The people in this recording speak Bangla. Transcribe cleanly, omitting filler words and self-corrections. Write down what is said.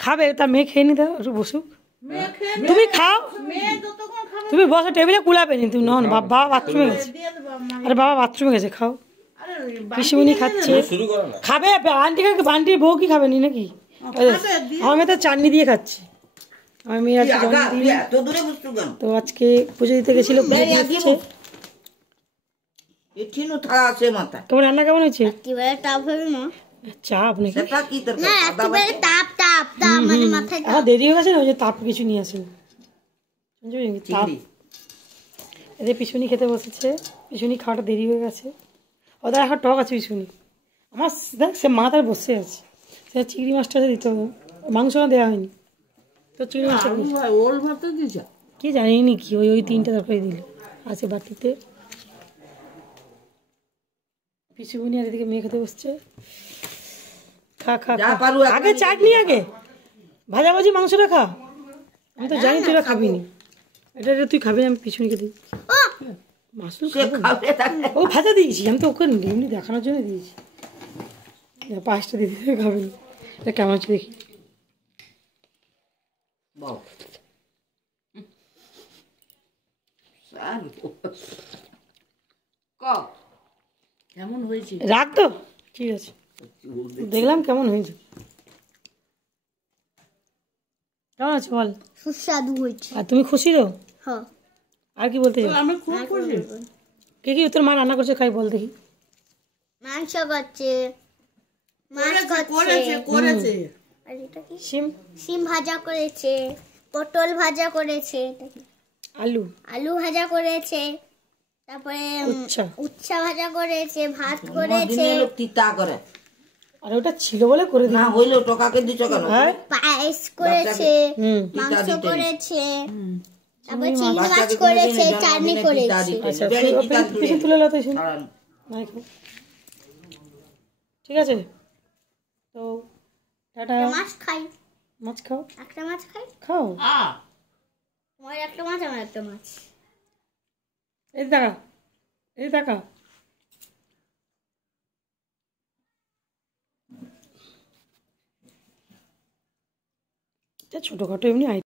খাবে তার মেয়ে খেয়ে নি দাও একটু বসুক তুমি খাও তুমি বসো টেবিলে কুলাবে নি তুমি নন বাবা বাথরুমে গেছে আরে বাবা বাথরুমে গেছে খাও পিসিমণি খাচ্ছে খাবে আন্টির বউ কি খাবে নি নাকি আমার মেয়ে তো চাটনি দিয়ে খাচ্ছে আমার মেয়ে আজকে জন্মদিন তো আজকে পুজো দিতে গেছিল তোমার রান্না কেমন হয়েছে চাপ নাকি আমার দেরি হয়ে গেছে না ওই যে তাপ কিছু নিয়ে আসেন তাপ এদের পিছুনি খেতে বসেছে পিছুনি খাওয়াটা দেরি হয়ে গেছে ওদের এখন টক আছে পিছুনি আমার দেখ সে মাথার বসে আছে সে চিংড়ি মাছটা দিতে হবে মাংসটা দেওয়া হয়নি তো চিংড়ি মাছটা কি জানি নি কি ওই তিনটা তরকারি দিল আছে বাটিতে পিসুনি আর এদিকে মেয়ে খেতে বসছে খা খা আগে চাটনি আগে ভাজাভাজি মাংসটা খা আমি তো জানি তোরা খাবি নি এটা তুই খাবি আমি পিছুনিকে দিই মাসুর ও ভাজা দিয়েছি আমি তো ওকে এমনি দেখানোর জন্য দিয়েছি পাঁচটা দিদি খাবি না এটা কেমন হচ্ছে দেখি কেমন হয়েছে রাখ তো ঠিক আছে দেখলাম কেমন হয়েছে কেমন আছে বল সুস্বাদু হয়েছে আর তুমি খুশি তো হ্যাঁ আর কি বলতে আমি খুব খুশি কে কি তোর মা রান্না করছে খাই বল দেখি মাংস করছে মাছ করেছে আর এটা কি শিম শিম ভাজা করেছে পটল ভাজা করেছে আলু আলু ভাজা করেছে তারপরে উচ্ছা ভাজা করেছে ভাত করেছে তিতা করে আর ওটা ছিল বলে করে দিই না হইলো টকাকে দিছো কেন পায়েস করেছে মাংস করেছে তারপর চিংড়ি মাছ করেছে চাটনি করেছে আচ্ছা পিছন তুলে লাও তো শুন ঠিক আছে তো টাটা মাছ খাই মাছ খাও একটা মাছ খাই খাও তোমার একটা মাছ আমার একটা মাছ এই দেখা ছোটখাটো এমনি